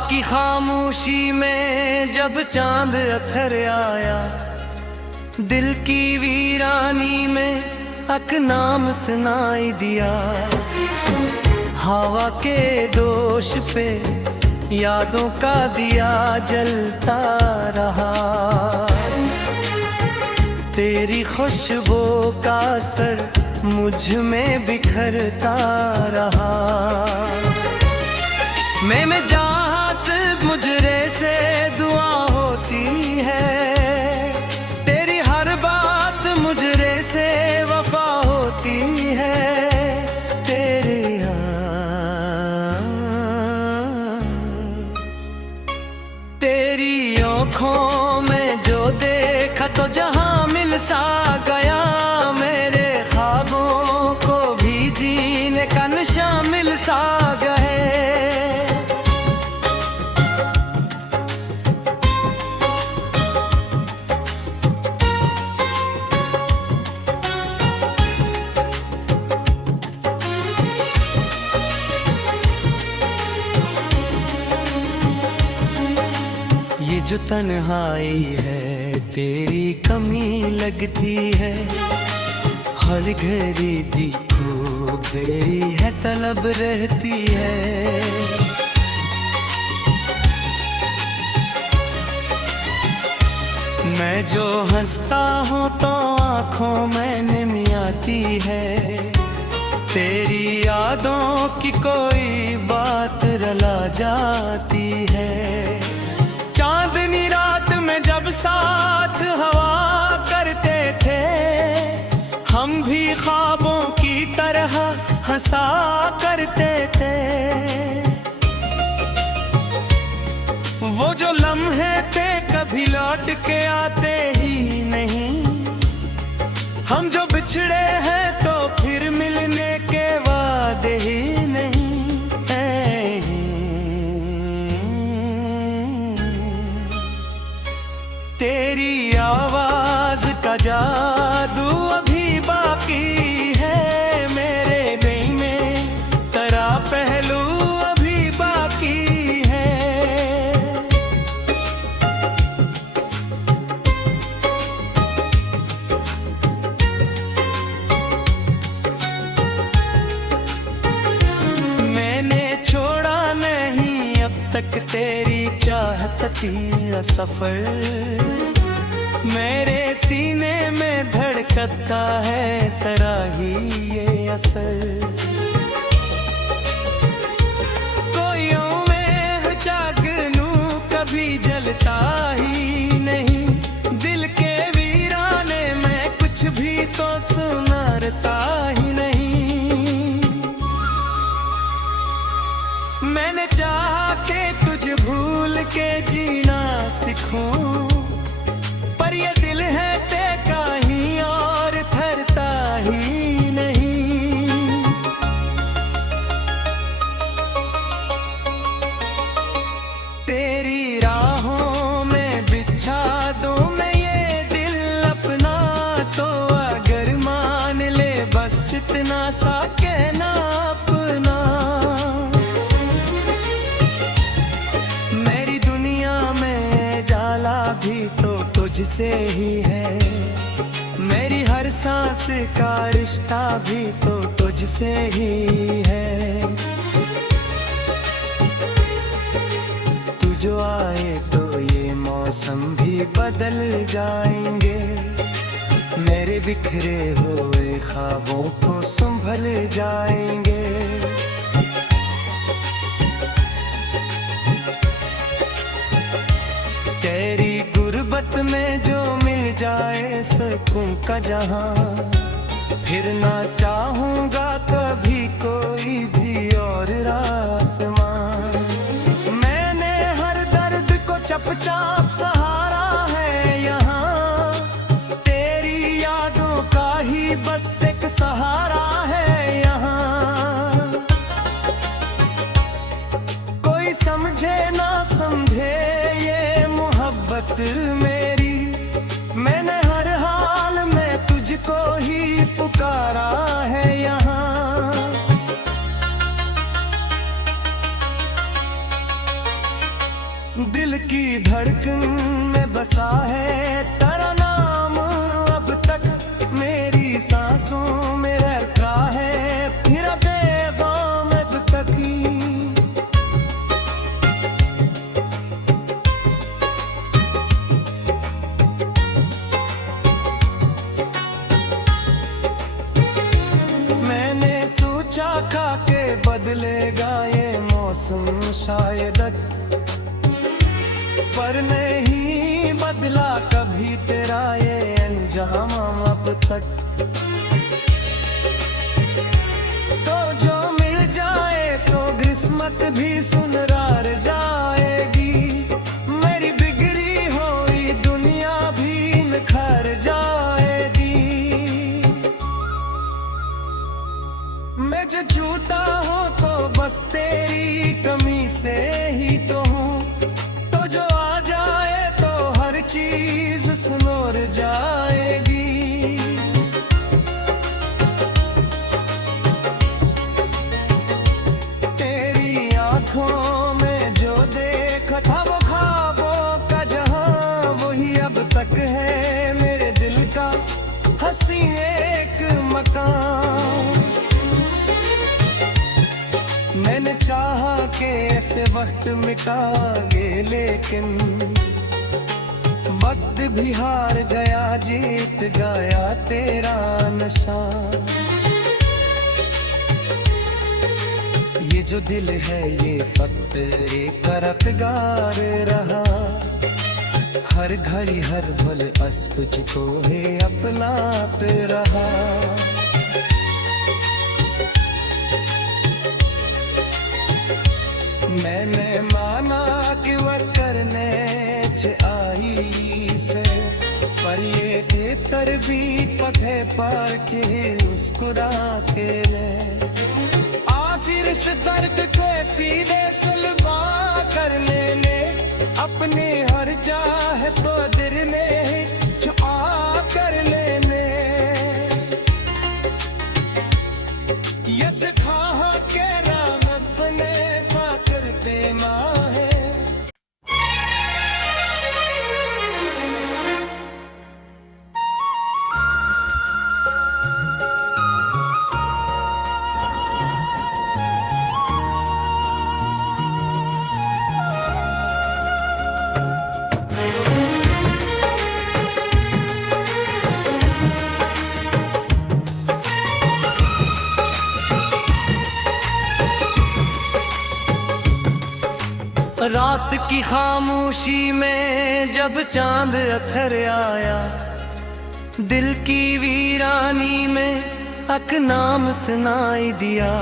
की खामोशी में जब चांद अथर आया, दिल की वीरानी में अक नाम सुनाई दिया। हवा के दोष पे यादों का दिया जलता रहा, तेरी खुशबू का असर मुझ में बिखरता रहा। मैं चाहत मुजरे से दुआ होती है, तेरी हर बात मुजरे से वफा होती है। तेरी आँखों में जो देखा तो जहां मिल सा गया, मेरे ख्वाबों को भी जीने का नशा मिल सा गए। ये जो तन्हाई है तेरी कमी लगती है, हर घड़ी देखो तेरी है तलब रहती है। मैं जो हंसता हूँ तो आँखों में नमी आती है, तेरी यादों की कोई बात रला जाती है। चांदनी रात में जब साथ हवा करते थे, हम भी ख्वाबों की तरह हंसा करते थे। वो जो लम्हे थे कभी लौट के आते ही नहीं, हम जो बिछड़े हैं तो फिर मिलने के वादे ही नहीं। तेरी आवाज का जादू अभी बाकी है, मेरे नई में तेरा पहलू अभी बाकी है। मैंने छोड़ा नहीं अब तक तेरी चाहत का सफर, मेरे सीने में धड़कता है तेरा ही ये असर। कोई मैं जागनू कभी जलता ही नहीं, दिल के वीराने में कुछ भी तो सुनारता ही नहीं। मैंने चाहा के तुझे भूल के जीना सीखूं, पर ये दिल है टेका ही और थरता ही नहीं। तेरी राहों में बिछा दूं मैं ये दिल अपना, तो अगर मान ले बस इतना सा कहना अपना। मेरी दुनिया में जाला भी तो तुझसे ही है, मेरी हर सांस का रिश्ता भी तो तुझसे ही है। तू जो आए तो ये मौसम भी बदल जाएंगे, मेरे बिखरे हुए ख्वाबों को संभल जाएंगे। तेरी गुर्बत में जो मिल जाए सुकून का जहां, फिर ना चाहूंगा कभी कोई भी और आसमां। मैंने हर दर्द को चपचाप सहारा है यहाँ, तेरी यादों का ही बस एक सहारा है यहाँ। कोई समझे ना समझे ये मोहब्बत मेरी, मैंने हर हाल में तुझको ही पुकारा है यहाँ। दिल की धड़कन में बसा है तेरा नाम, अब तक मेरी सांसों में रहता है, फिर पैगाम अब तक ही। मैंने सोचा था कि बदलेगा ये मौसम शायद, पर नहीं बदला कभी तेरा ये अंजाम अब तक। तो जो मिल जाए तो किस्मत भी सुनरार जाएगी, मेरी बिगड़ी हुई दुनिया भी निखर जाएगी। मैं जो छूता हूँ तो बस तेरी कमी से ही तो हूँ, जो आ जाए तो हर चीज सुनोर जाएगी। तेरी आंखों में जो देखा था वो ख्वाबों का जहां, वही अब तक है मेरे दिल का हंसी एक मकान। मैंने चाहा कि ऐसे वक्त मिटा गे, लेकिन वक्त भी हार गया, जीत गया तेरा नशा। ये जो दिल है ये फक्त एक करतगार रहा, हर घड़ी हर भल अस तुझको है अपनाते रहा। मैंने माना कि वह करने आई से, पर ये बेहतर भी पथे पार के मुस्कुरा के रे। आखिर इस दर्द को सीधे सुलवा करने ले, अपने हर चाह तो दिल ने छुपा कर लेने। ये सिखा के रामत ने फाकर देना है। रात की खामोशी में जब चांद अथर आया, दिल की वीरानी में अक नाम सुनाई दिया।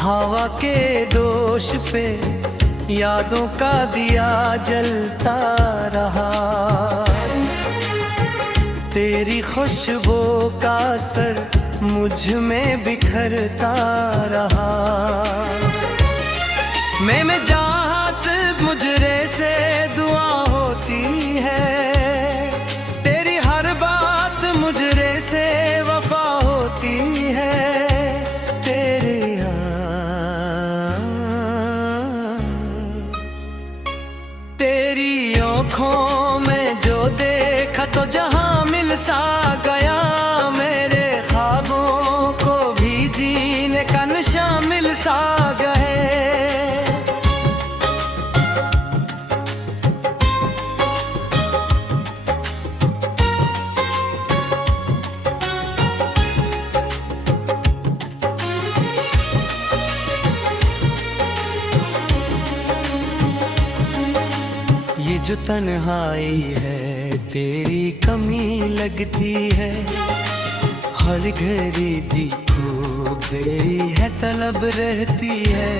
हवा के दोष पे यादों का दिया जलता रहा, तेरी खुशबू का असर मुझ में बिखरता रहा। मैं चाहत मुजरे से दुआ होती है, तेरी हर बात मुजरे से वफा होती है। तेरी आँखों में जो देखा तो जहां मिल सा गया, मेरे ख्वाबों को भी जीने का नशा मिल सा गए। ये जो तन्हाई है तेरी कमी लगती है, हर घड़ी देखो तेरी है तलब रहती है।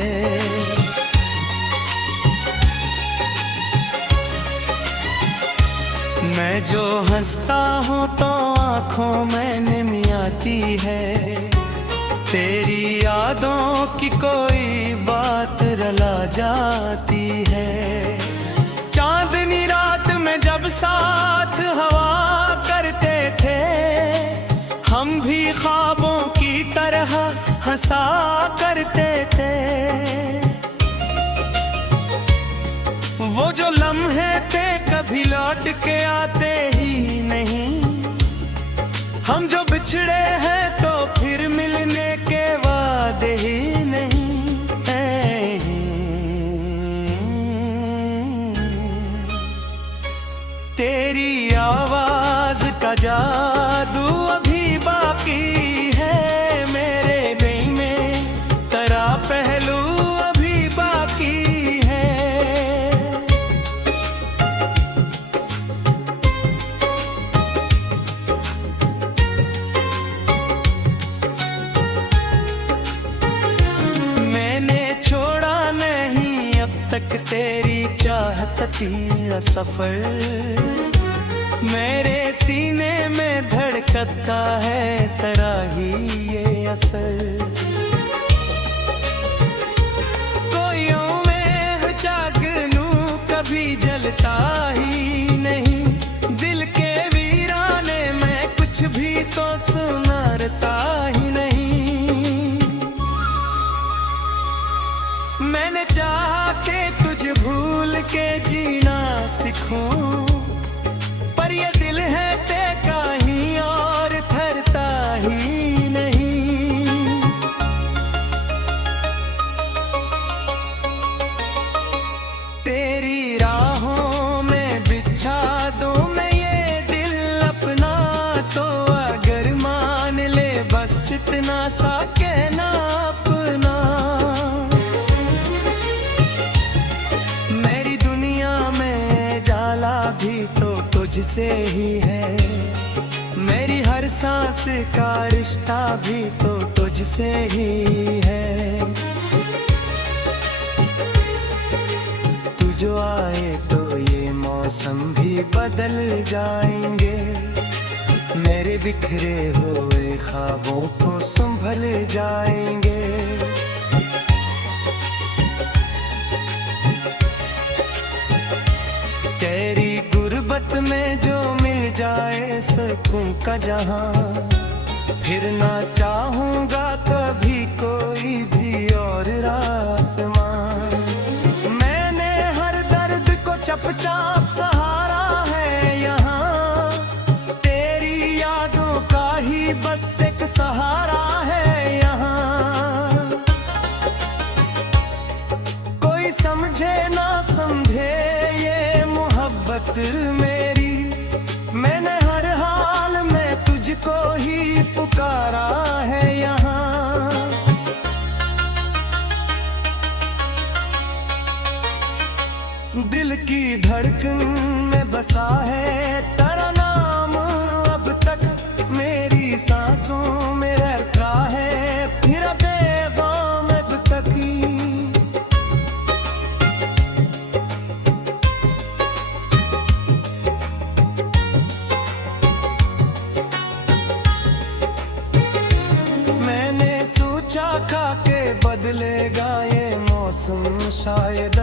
मैं जो हंसता हूँ तो आँखों में नमी आती है, तेरी यादों की कोई बात रुला जाती है। चांदनी रात में जब साथ हवा करते थे, हम भी ख्वाबों की तरह हंसा करते थे। लौट के आते ही नहीं। हम जो बिछड़े हैं तो फिर मिलने के वादे ही नहीं। तेरी आवाज का जादू अभी बाकी है, मेरे दिल में तेरा पहलू अभी बाकी है। मैंने छोड़ा नहीं अब तक तेरी चाहती सफर, मेरे सीने में धड़कता है तेरा ही ये असर। कोइयों में जागनू कभी जलता ही नहीं, दिल के वीराने में कुछ भी तो सुनारता ही नहीं। मैंने चाहा कि तुझे भूल के जीना सीखूं, पर ये दिल है टेका ही और थरता ही नहीं। तेरी राहों में बिछा दूं मैं ये दिल अपना, तो अगर मान ले बस इतना सा कहना अपना। मेरी दुनिया में जाला भी तो तुझसे ही है, मेरी हर सांस का रिश्ता भी तो तुझसे ही है। तू जो आए तो ये मौसम भी बदल जाएंगे, मेरे बिखरे हुए ख्वाबों को संभल जाएंगे। तेरी गुर्बत में जो मिल जाए सुकून का जहां, फिर ना चाहूंगा कभी कोई भी और आसमां। मैंने हर दर्द को चपचाप सहारा है यहाँ, तेरी यादों का ही बस एक सहारा है यहाँ। कोई समझे ना समझे ये मोहब्बत मेरी, मैंने हर हाल में तुझको ही पुकारा है यहाँ। दिल की धड़कन में बसा है तेरा नाम, अब तक मेरी सांसों में रहता है फिर बेगम अब तक ही। खा के बदलेगा ये मौसम शायद,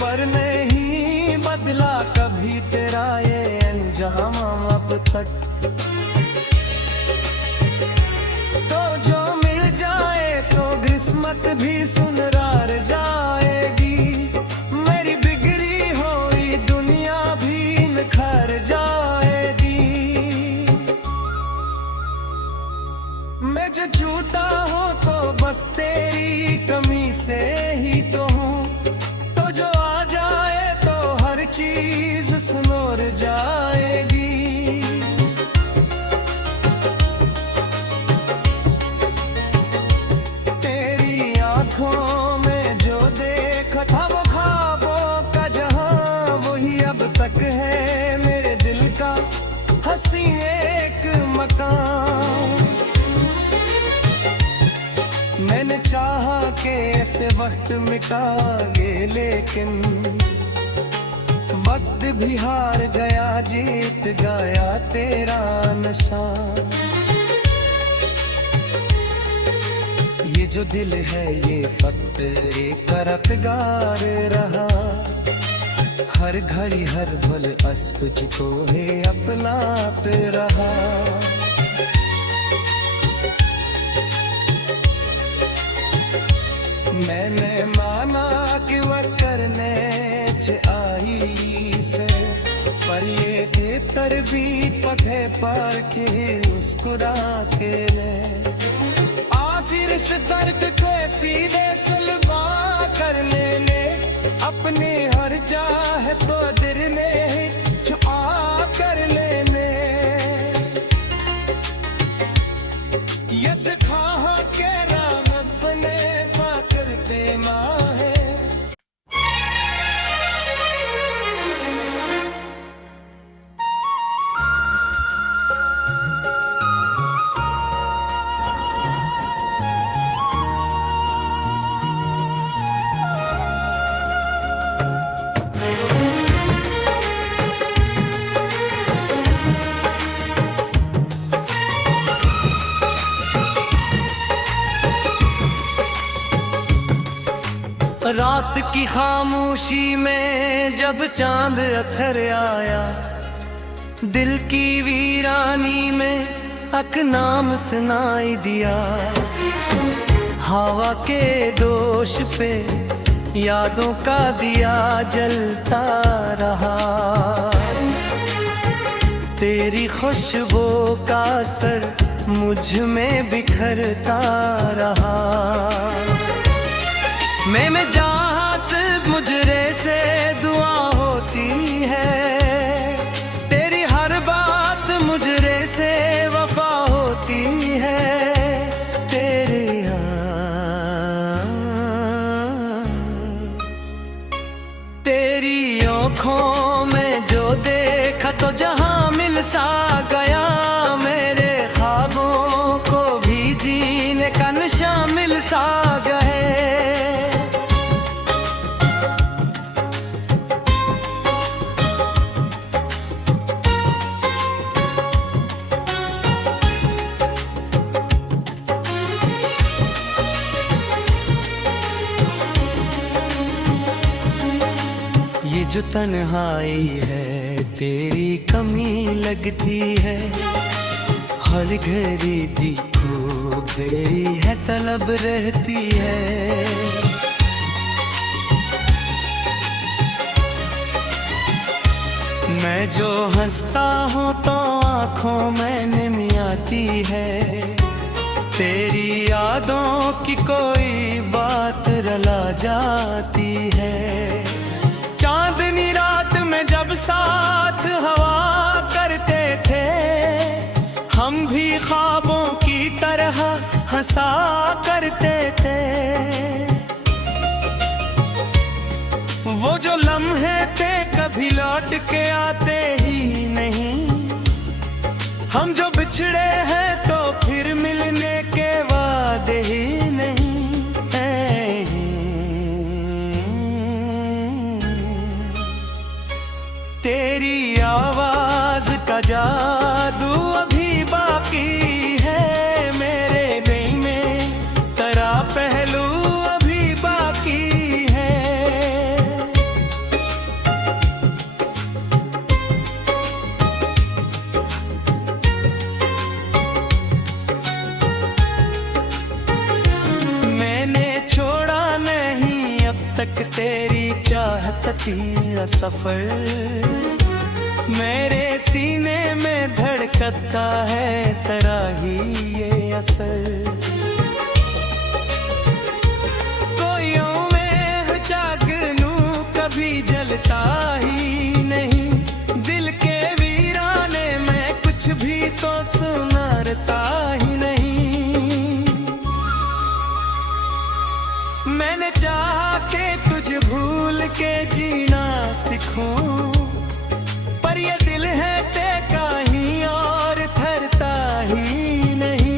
पर नहीं बदला कभी तेरा ये अंजाम अब तक। तो जो मिल जाए तो किस्मत भी सुनरार जाएगी, मेरी बिगड़ी हुई दुनिया भी निखर जाएगी। मैं जो छूता हूँ तो बस तेरी कमी से ही तो हूँ, तो जो आ जाए तो हर चीज सुनोर जाएगी। तेरी आंखों में जो देखा था वो ख्वाबों का जहां, वही अब तक है मेरे दिल का हंसी एक मकान। मैंने चाहा कि ऐसे वक्त मिटा गे, लेकिन वक्त भी हार गया, जीत गया तेरा नशा। ये जो दिल है ये फक्त एक करतगार रहा, हर घड़ी हर भल अस तुझको है अपनाते रहा। मैंने माना कि वह करने च आई, पर ये तेतर भी पधे पर के मुस्कुरा के रहे। आ फिर इस दर्द को सीधे सुलवा कर लेने, अपने हर चाह तो दिल ने छुआ कर लेने। ये सिखा के राम अपने फाकर पे माहे। रात की खामोशी में जब चांद अथर आया, दिल की वीरानी में अक नाम सुनाई दिया। हवा के दोष पे यादों का दिया जलता रहा, तेरी खुशबू का असर मुझ में बिखरता रहा। मैं चाहत मुजरे से दुआ होती है, तेरी हर बात मुजरे से वफा होती है। तेरी आँखों में जो देखा तो जहां मिल सा गया, मेरे ख्वाबों को भी जीने का नशा मिल सा गए। ये जो तन्हाई है तेरी कमी लगती है, हर घड़ी दी खूब तेरी है तलब रहती है। मैं जो हंसता हूँ तो आँखों में निमी आती है, तेरी यादों की कोई बात रला जाती है। चांदनी रात में जब साथ हवा करते थे, हम भी ख्वाबों की तरह हंसा करते थे। वो जो लम्हे थे कभी लौट के आते ही नहीं, हम जो बिछड़े हैं तो फिर मिलने के वादे ही नहीं। तेरी आवाज का जादू अभी बाकी है, मेरे दिल में तेरा पहलू अभी बाकी है। मैंने छोड़ा नहीं अब तक तेरी चाहत का सफर, मेरे सीने में धड़कता है तेरा ही ये असर। कोइयों में जागनू कभी जलता ही नहीं, दिल के वीराने में कुछ भी तो सुनारता ही नहीं। मैंने चाहा के तुझे भूल के जीना सीखूं, पर ये दिल है टेका ही और थरता ही नहीं।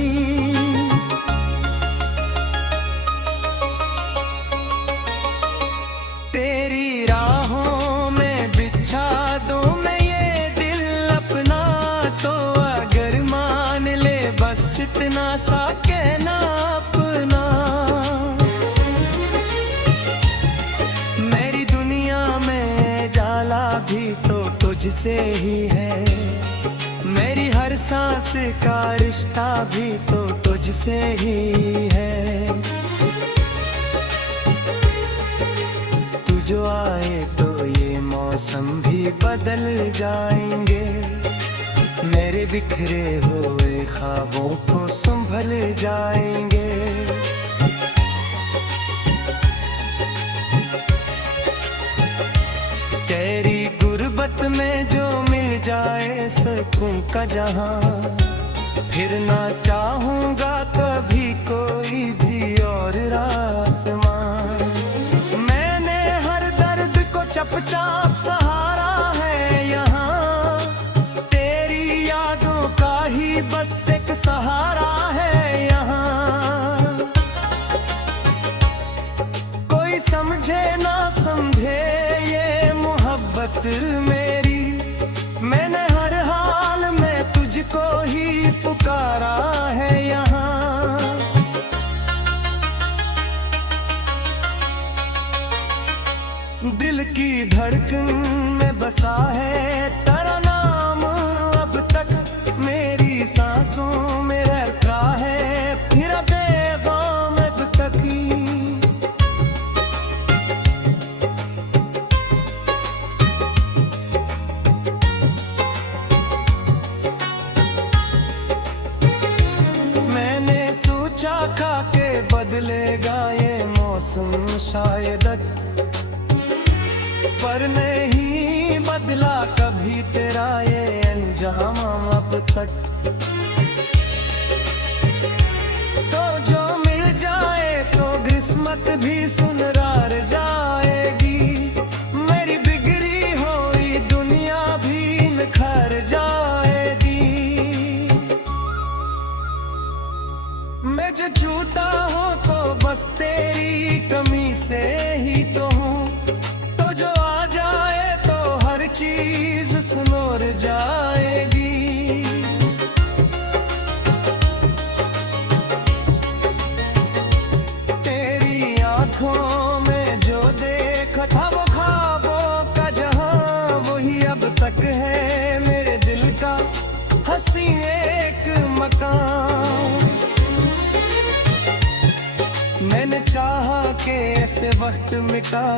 तेरी राहों में बिछा दूं मैं ये दिल अपना, तो अगर मान ले बस इतना सा कहना अपना। मेरी दुनिया में जाला भी तो तुझसे ही है, मेरी हर सांस का रिश्ता भी तो तुझसे ही है। तू जो आए तो ये मौसम भी भी बदल जाएंगे, मेरे बिखरे हुए ख्वाबों को संभल जाएंगे। तेरी गुर्बत में जो मिल जाए सुकून का जहां, फिर ना चाहूंगा कभी कोई भी और आसमां। मैंने हर दर्द को चपचाप सहारा है यहाँ, तेरी यादों का ही बस एक सहारा है यहाँ। कोई समझे ना समझे ये मोहब्बत मेरी, मैंने हर हाल में तुझको ही पुकारा है यहाँ। दिल की धड़कन में बसा है तेरा नाम, अब तक मेरी सांसों में रहता है, फिर बेगम अब तक ही। मैंने सोचा खा के बदलेगा ये मौसम शायद, पर नहीं बदला कभी तेरा ये अंजाम अब तक। तो जो मिल जाए तो किस्मत भी सुनरार जाएगी, मेरी बिगड़ी हुई दुनिया भी निखर जाएगी। मैं जो छूता हूँ तो बस तेरी कमी से ही तो हूँ, जो आ जाए तो हर चीज सुनोर जाएगी। तेरी आंखों में जो देखा था वो ख्वाबों का जहां, वही अब तक है मेरे दिल का हंसी एक मकान। मैंने चाहा कि ऐसे वक्त मिटा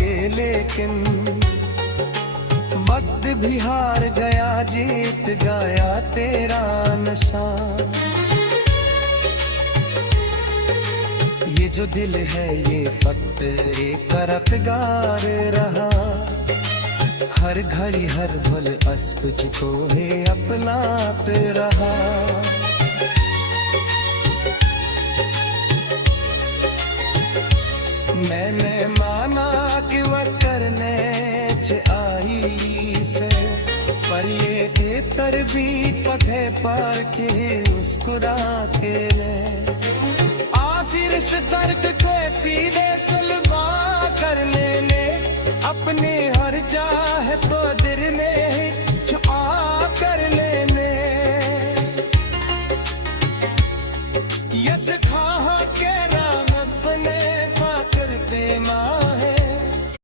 गे, लेकिन वक्त भी हार गया, जीत गया तेरा नशा। ये जो दिल है ये फक्त एक करतगार रहा, हर घड़ी हर भल अस तुझको है अपनाते रहा। मैंने माना कि वह करने आई से, पर ये के तरबीत पथे पर के मुस्कुरा के आखिर इस दर्द को सीधे सुलवा करने ने अपने हर जा